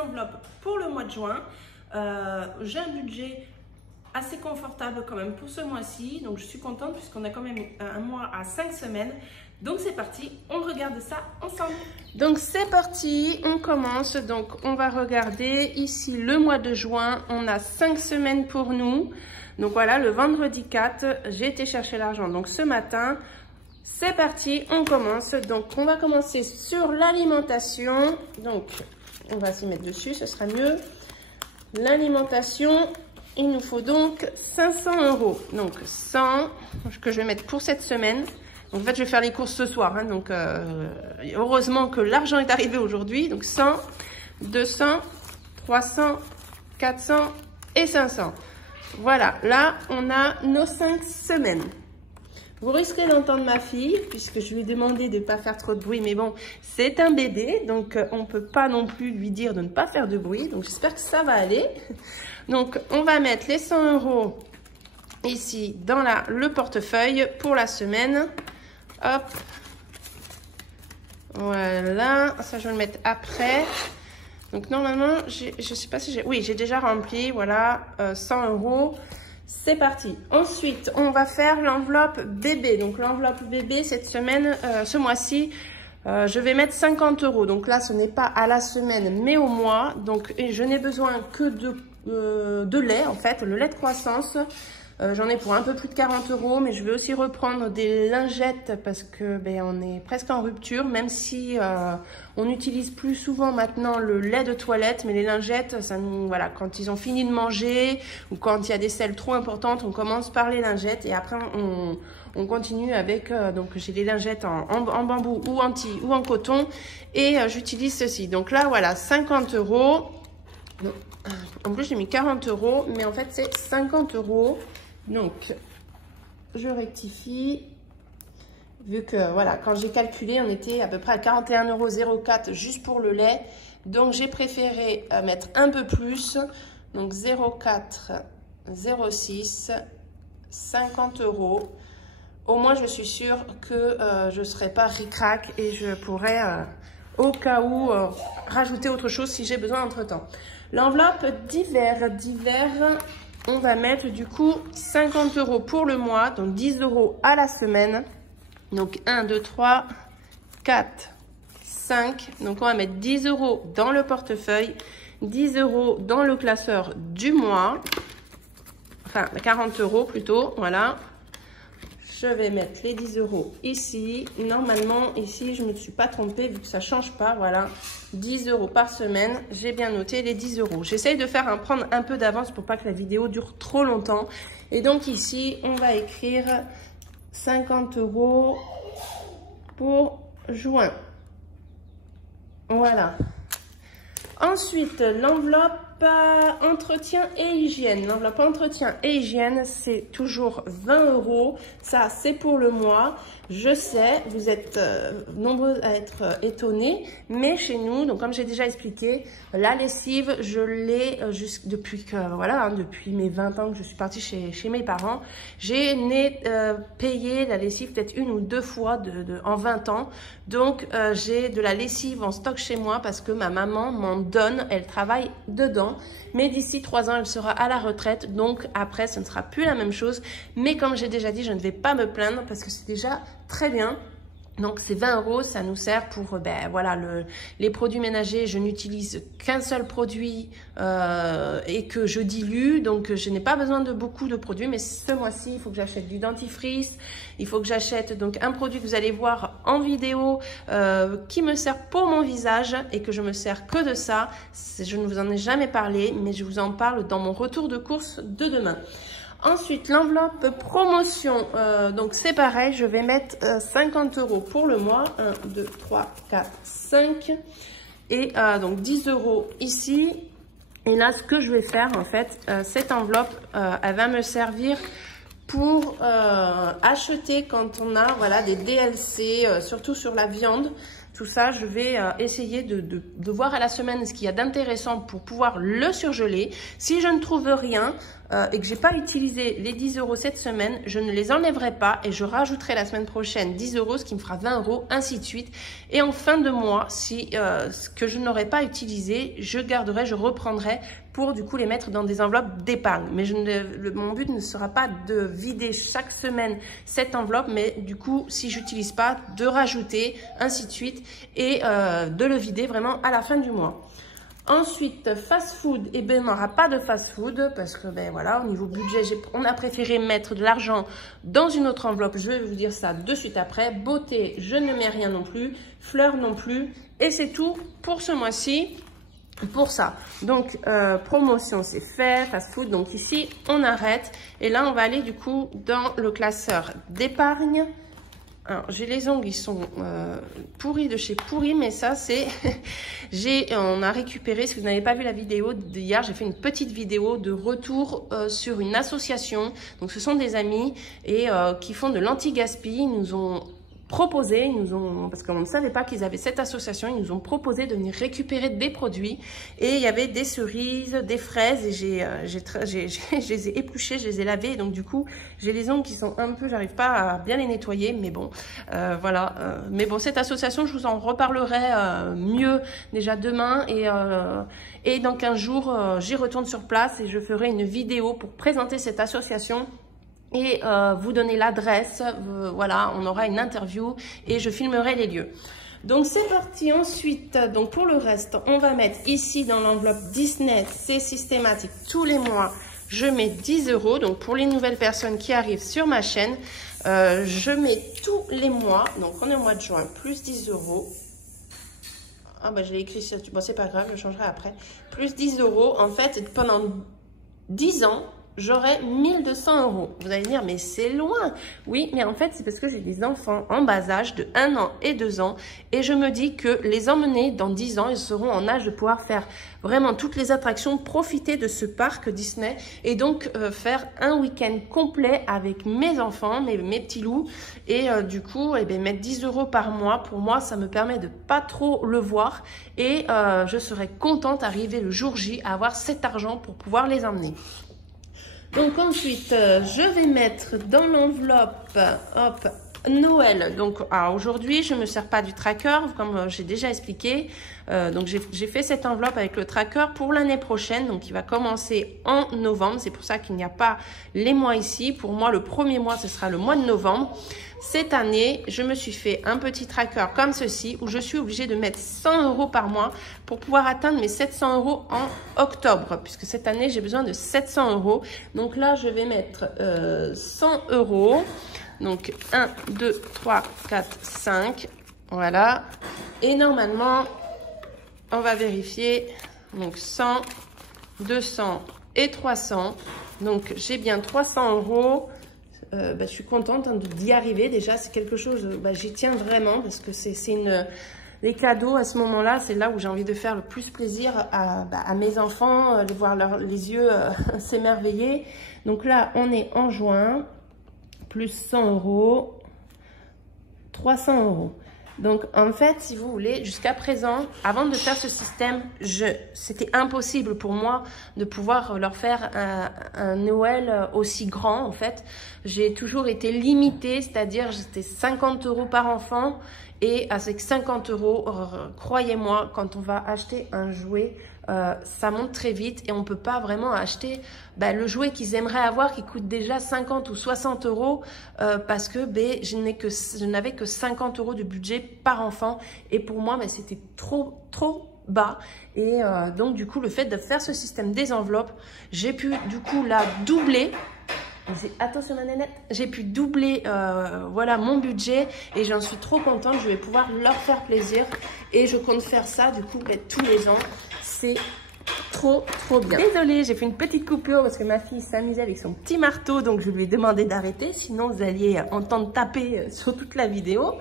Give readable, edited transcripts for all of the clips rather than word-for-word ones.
enveloppes pour le mois de juin. J'ai un budget assez confortable quand même pour ce mois-ci, donc je suis contente puisqu'on a quand même un mois à 5 semaines. Donc c'est parti, on regarde ça ensemble. Donc c'est parti, on commence. Donc on va regarder ici le mois de juin. On a 5 semaines pour nous. Donc voilà, le vendredi 4, j'ai été chercher l'argent. Donc ce matin, c'est parti, on commence. Donc on va commencer sur l'alimentation. Donc on va s'y mettre dessus, ce sera mieux. L'alimentation, il nous faut donc 500 €. Donc 100 que je vais mettre pour cette semaine. En fait, je vais faire les courses ce soir. Hein, donc, heureusement que l'argent est arrivé aujourd'hui. Donc, 100, 200, 300, 400 et 500. Voilà, là, on a nos 5 semaines. Vous risquez d'entendre ma fille, puisque je lui ai demandé de ne pas faire trop de bruit. Mais bon, c'est un bébé, donc on ne peut pas non plus lui dire de ne pas faire de bruit. Donc, j'espère que ça va aller. Donc, on va mettre les 100 € ici dans le portefeuille pour la semaine. Hop, voilà, ça je vais le mettre après. Donc normalement, je sais pas si j'ai, oui, j'ai déjà rempli, voilà, 100 €. C'est parti. Ensuite, on va faire l'enveloppe bébé. Donc l'enveloppe bébé cette semaine, ce mois-ci, je vais mettre 50 €. Donc là, ce n'est pas à la semaine, mais au mois. Donc je n'ai besoin que de lait, en fait, le lait de croissance. J'en ai pour un peu plus de 40 €, mais je vais aussi reprendre des lingettes parce que on est presque en rupture, même si on utilise plus souvent maintenant le lait de toilette, mais les lingettes, ça nous, voilà, quand ils ont fini de manger ou quand il y a des selles trop importantes, on commence par les lingettes et après on continue avec, donc j'ai des lingettes en bambou ou en coton et j'utilise ceci. Donc là, voilà, 50 €. En plus, j'ai mis 40 €, mais en fait, c'est 50 €. Donc, je rectifie, vu que, voilà, quand j'ai calculé, on était à peu près à 41,04 € juste pour le lait. Donc, j'ai préféré mettre un peu plus. Donc, 0,406, 50 €. Au moins, je suis sûre que je ne serai pas ric-rac et je pourrai, au cas où, rajouter autre chose si j'ai besoin entre-temps. L'enveloppe d'hiver, on va mettre du coup 50 € pour le mois, donc 10 € à la semaine. Donc 1, 2, 3, 4, 5. Donc on va mettre 10 € dans le portefeuille, 10 € dans le classeur du mois. Enfin, 40 € plutôt, voilà. Je vais mettre les 10 € ici. Normalement, ici, je ne me suis pas trompée vu que ça ne change pas. Voilà, 10 € par semaine. J'ai bien noté les 10 €. J'essaye de prendre un peu d'avance pour pas que la vidéo dure trop longtemps. Et donc ici, on va écrire 50 € pour juin. Voilà. Ensuite, l'enveloppe entretien et hygiène. L'enveloppe entretien et hygiène, c'est toujours 20 €. Ça, c'est pour le mois. Je sais, vous êtes nombreux à être étonnés, mais chez nous, donc comme j'ai déjà expliqué, la lessive, je l'ai depuis que voilà, hein, depuis mes 20 ans que je suis partie chez mes parents, j'ai payé la lessive peut-être 1 ou 2 fois en 20 ans. Donc j'ai de la lessive en stock chez moi parce que ma maman m'en donne, elle travaille dedans. Mais d'ici 3 ans, elle sera à la retraite. Donc après, ce ne sera plus la même chose. Mais comme j'ai déjà dit, je ne vais pas me plaindre parce que c'est déjà très bien. Donc ces 20 €, ça nous sert pour voilà, les produits ménagers. Je n'utilise qu'un seul produit et que je dilue. Donc je n'ai pas besoin de beaucoup de produits. Mais ce mois-ci, il faut que j'achète du dentifrice. Il faut que j'achète donc un produit que vous allez voir en vidéo qui me sert pour mon visage et que je me sers que de ça. Je ne vous en ai jamais parlé, mais je vous en parle dans mon retour de course de demain. Ensuite, l'enveloppe promotion, donc c'est pareil, je vais mettre 50 € pour le mois, 1, 2, 3, 4, 5, et donc 10 € ici. Et là, ce que je vais faire, en fait, cette enveloppe, elle va me servir pour acheter quand on a voilà, des DLC, surtout sur la viande. Tout ça, je vais essayer de voir à la semaine ce qu'il y a d'intéressant pour pouvoir le surgeler. Si je ne trouve rien, et que j'ai pas utilisé les 10 € cette semaine, je ne les enlèverai pas et je rajouterai la semaine prochaine 10 €, ce qui me fera 20 €, ainsi de suite. Et en fin de mois, si ce que je n'aurais pas utilisé, je garderai, je reprendrai pour du coup les mettre dans des enveloppes d'épargne. Mais mon but ne sera pas de vider chaque semaine cette enveloppe, mais du coup, si j'utilise pas, de rajouter, ainsi de suite, et de le vider vraiment à la fin du mois. Ensuite, fast food, eh bien, il n'y aura pas de fast food parce que, ben voilà, au niveau budget, on a préféré mettre de l'argent dans une autre enveloppe. Je vais vous dire ça de suite après. Beauté, je ne mets rien non plus. Fleurs non plus. Et c'est tout pour ce mois-ci. Pour ça, donc promotion c'est fait, fast food, donc ici on arrête et là on va aller du coup dans le classeur d'épargne. Alors j'ai les ongles, ils sont pourris de chez pourris, mais ça c'est on a récupéré, si vous n'avez pas vu la vidéo d'hier, j'ai fait une petite vidéo de retour sur une association. Donc ce sont des amis et qui font de l'anti-gaspi. Ils nous ont proposé, parce qu'on ne savait pas qu'ils avaient cette association, ils nous ont proposé de venir récupérer des produits et il y avait des cerises, des fraises et je les ai épluchées, je les ai lavées, donc du coup j'ai les ongles qui sont un peu, j'arrive pas à bien les nettoyer, mais bon voilà, mais bon cette association je vous en reparlerai mieux déjà demain et dans 15 jours j'y retourne sur place et je ferai une vidéo pour présenter cette association et vous donner l'adresse, voilà, on aura une interview et je filmerai les lieux. Donc c'est parti. Ensuite, donc pour le reste, on va mettre ici dans l'enveloppe Disney, c'est systématique, tous les mois, je mets 10 €. Donc pour les nouvelles personnes qui arrivent sur ma chaîne, je mets tous les mois, donc on est au mois de juin, plus 10 €. Ah bah je l'ai écrit, bon c'est pas grave, je changerai après. Plus 10 €, en fait, pendant 10 ans, j'aurai 1200 €. Vous allez dire, mais c'est loin. Oui, mais en fait, c'est parce que j'ai des enfants en bas âge de 1 an et 2 ans. Et je me dis que les emmener dans 10 ans, ils seront en âge de pouvoir faire vraiment toutes les attractions, profiter de ce parc Disney. Et donc, faire un week-end complet avec mes enfants, mes petits loups. Et du coup, eh bien, mettre 10 € par mois, pour moi, ça me permet de pas trop le voir. Et je serai contente d'arriver le jour J à avoir cet argent pour pouvoir les emmener. Donc ensuite, je vais mettre dans l'enveloppe, hop, Noël. Donc aujourd'hui, je ne me sers pas du tracker, comme j'ai déjà expliqué. Donc j'ai fait cette enveloppe avec le tracker pour l'année prochaine. Donc il va commencer en novembre. C'est pour ça qu'il n'y a pas les mois ici. Pour moi, le premier mois, ce sera le mois de novembre. Cette année, je me suis fait un petit tracker comme ceci où je suis obligée de mettre 100 € par mois pour pouvoir atteindre mes 700 € en octobre. Puisque cette année, j'ai besoin de 700 €. Donc là, je vais mettre 100 €. Donc 1, 2, 3, 4, 5. Voilà. Et normalement, on va vérifier. Donc 100, 200 et 300. Donc j'ai bien 300 €. Je suis contente d'y arriver déjà, c'est quelque chose, j'y tiens vraiment parce que c'est les cadeaux à ce moment-là, c'est là où j'ai envie de faire le plus plaisir à mes enfants, de voir les yeux s'émerveiller. Donc là, on est en juin, plus 100 €, 300 €. Donc, en fait, si vous voulez, jusqu'à présent, avant de faire ce système, c'était impossible pour moi de pouvoir leur faire un Noël aussi grand, en fait. J'ai toujours été limitée, c'est-à-dire j'étais 50 € par enfant. Et avec 50 €, croyez-moi, quand on va acheter un jouet, ça monte très vite et on ne peut pas vraiment acheter le jouet qu'ils aimeraient avoir qui coûte déjà 50 ou 60 € parce que je n'avais que 50 € de budget par enfant et pour moi c'était trop bas et donc du coup le fait de faire ce système des enveloppes, j'ai pu du coup la doubler. Attention ma nénette, j'ai pu doubler voilà mon budget et j'en suis trop contente, je vais pouvoir leur faire plaisir et je compte faire ça du coup tous les ans, c'est trop bien. Désolée, j'ai fait une petite coupure parce que ma fille s'amusait avec son petit marteau donc je lui ai demandé d'arrêter sinon vous alliez entendre taper sur toute la vidéo.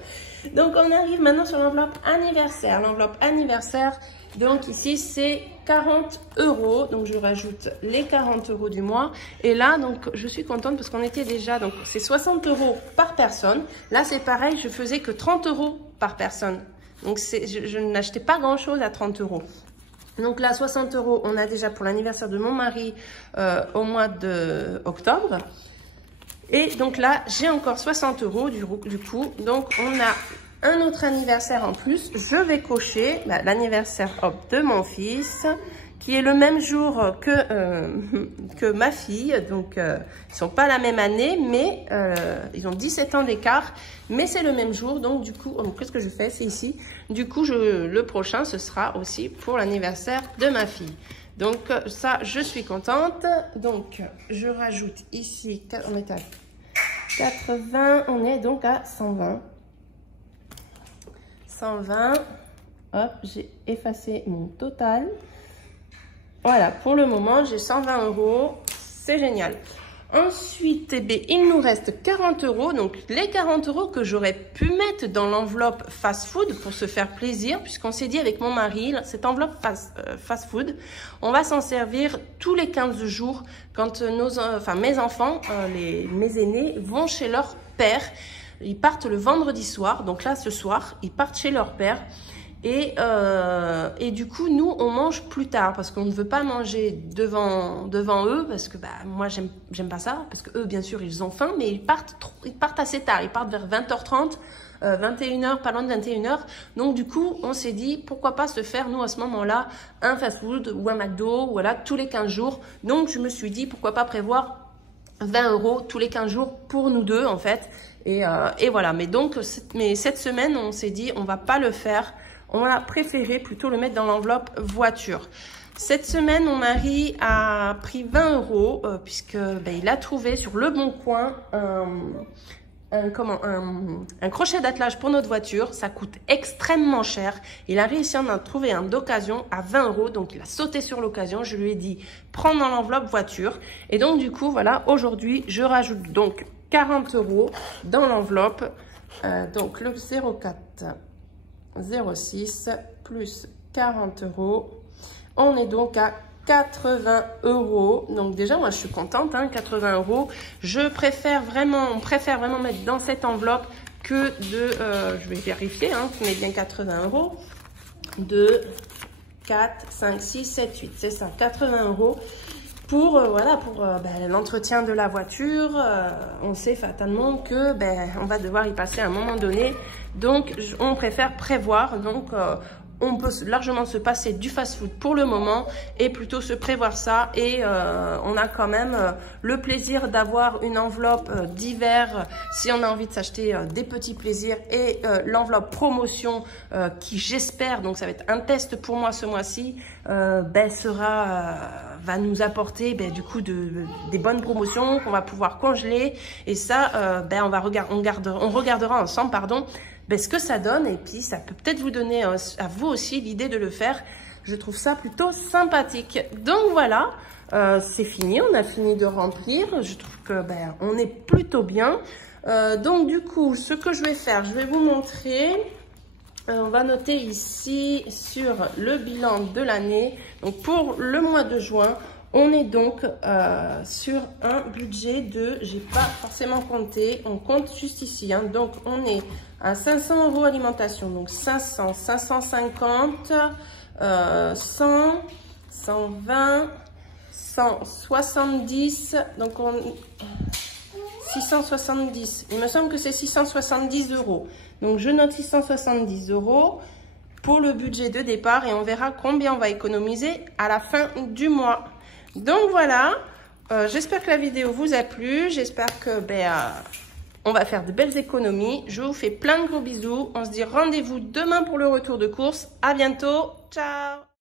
Donc on arrive maintenant sur l'enveloppe anniversaire. L'enveloppe anniversaire, donc ici c'est 40 €. Donc je rajoute les 40 € du mois. Et là, donc je suis contente parce qu'on était déjà, donc c'est 60 € par personne. Là c'est pareil, je faisais que 30 € par personne. Donc je n'achetais pas grand chose à 30 €. Donc là, 60 €, on a déjà pour l'anniversaire de mon mari au mois d'octobre. Et donc là, j'ai encore 60 € du coup. Donc on a un autre anniversaire en plus. Je vais cocher l'anniversaire de mon fils, qui est le même jour que ma fille. Donc ils sont pas la même année, mais ils ont 17 ans d'écart. Mais c'est le même jour. Donc du coup, qu'est-ce que je fais? C'est ici. Du coup, le prochain, ce sera aussi pour l'anniversaire de ma fille. Donc ça, je suis contente. Donc je rajoute ici, on est à 80, on est donc à 120. 120, hop, j'ai effacé mon total. Voilà, pour le moment, j'ai 120 €, c'est génial. Ensuite, eh bien, il nous reste 40 €. Donc, les 40 € que j'aurais pu mettre dans l'enveloppe fast-food pour se faire plaisir, puisqu'on s'est dit avec mon mari, cette enveloppe fast-food, on va s'en servir tous les 15 jours quand mes enfants, mes aînés, vont chez leur père. Ils partent le vendredi soir. Donc là, ce soir, ils partent chez leur père. Et du coup, nous, on mange plus tard parce qu'on ne veut pas manger devant eux parce que moi, j'aime pas ça parce que eux, bien sûr, ils ont faim, mais ils partent assez tard. Ils partent vers 20h30, 21h, pas loin de 21h. Donc, du coup, on s'est dit, pourquoi pas se faire, nous, à ce moment-là, un fast-food ou un McDo, voilà, tous les 15 jours. Donc, je me suis dit, pourquoi pas prévoir 20 € tous les 15 jours pour nous deux, en fait. Et voilà. Mais donc, cette semaine, on s'est dit, on va pas le faire. On a préféré plutôt le mettre dans l'enveloppe voiture. Cette semaine, mon mari a pris 20 € puisque il a trouvé sur Le Bon Coin un crochet d'attelage pour notre voiture. Ça coûte extrêmement cher. Il a réussi à en trouver un d'occasion à 20 €. Donc, il a sauté sur l'occasion. Je lui ai dit, prends dans l'enveloppe voiture. Et donc, du coup, voilà, aujourd'hui, je rajoute donc 40 € dans l'enveloppe. Donc, le 0406 plus 40 €. On est donc à 80 €. Donc déjà, moi, je suis contente, hein, 80 €. On préfère vraiment mettre dans cette enveloppe que de... je vais vérifier, hein, mais bien 80 €. 2, 4, 5, 6, 7, 8. C'est ça, 80 €. Pour l'entretien de la voiture, on sait fatalement que on va devoir y passer à un moment donné. Donc, on préfère prévoir. Donc, on peut largement se passer du fast-food pour le moment et plutôt se prévoir ça. Et on a quand même le plaisir d'avoir une enveloppe d'hiver si on a envie de s'acheter des petits plaisirs. Et l'enveloppe promotion qui, j'espère, donc ça va être un test pour moi ce mois-ci, va nous apporter du coup des bonnes promotions qu'on va pouvoir congeler. Et ça, on regardera ensemble, ce que ça donne. Et puis, ça peut peut-être vous donner à vous aussi l'idée de le faire. Je trouve ça plutôt sympathique. Donc voilà, c'est fini. On a fini de remplir. Je trouve que on est plutôt bien. Donc du coup, ce que je vais faire, je vais vous montrer. On va noter ici sur le bilan de l'année. Donc pour le mois de juin, on est donc sur un budget de, j'ai pas forcément compté, on compte juste ici, hein. Donc on est à 500 € alimentation, donc 500, 550, 100, 120, 170, donc 670. Il me semble que c'est 670 €. Donc je note 670 € pour le budget de départ et on verra combien on va économiser à la fin du mois. Donc voilà, j'espère que la vidéo vous a plu. J'espère que on va faire de belles économies. Je vous fais plein de gros bisous. On se dit rendez-vous demain pour le retour de course. À bientôt. Ciao.